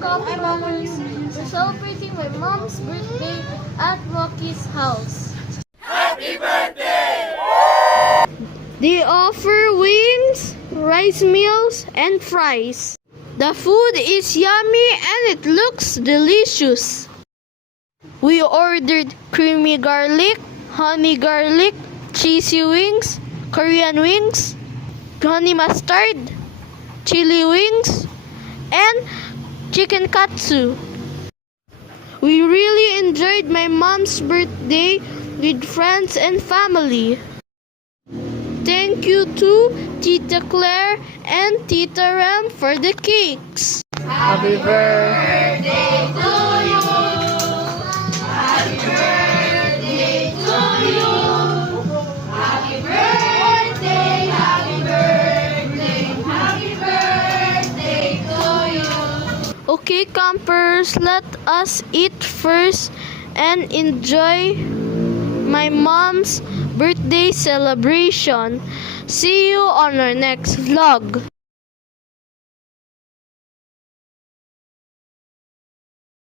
Coffee Lovers. We're celebrating my mom's birthday at Rocky's house. They offer wings, rice meals, and fries. The food is yummy and it looks delicious. We ordered creamy garlic, honey garlic, cheesy wings, Korean wings, honey mustard, chili wings, and chicken katsu. We really enjoyed my mom's birthday with friends and family. Thank you to Tita Claire and Tita Ram for the cakes. Happy birthday to you. Happy birthday to you. Happy birthday, happy birthday, happy birthday to you. Okay, campers, let us eat first and enjoy my mom's birthday celebration. See you on our next vlog.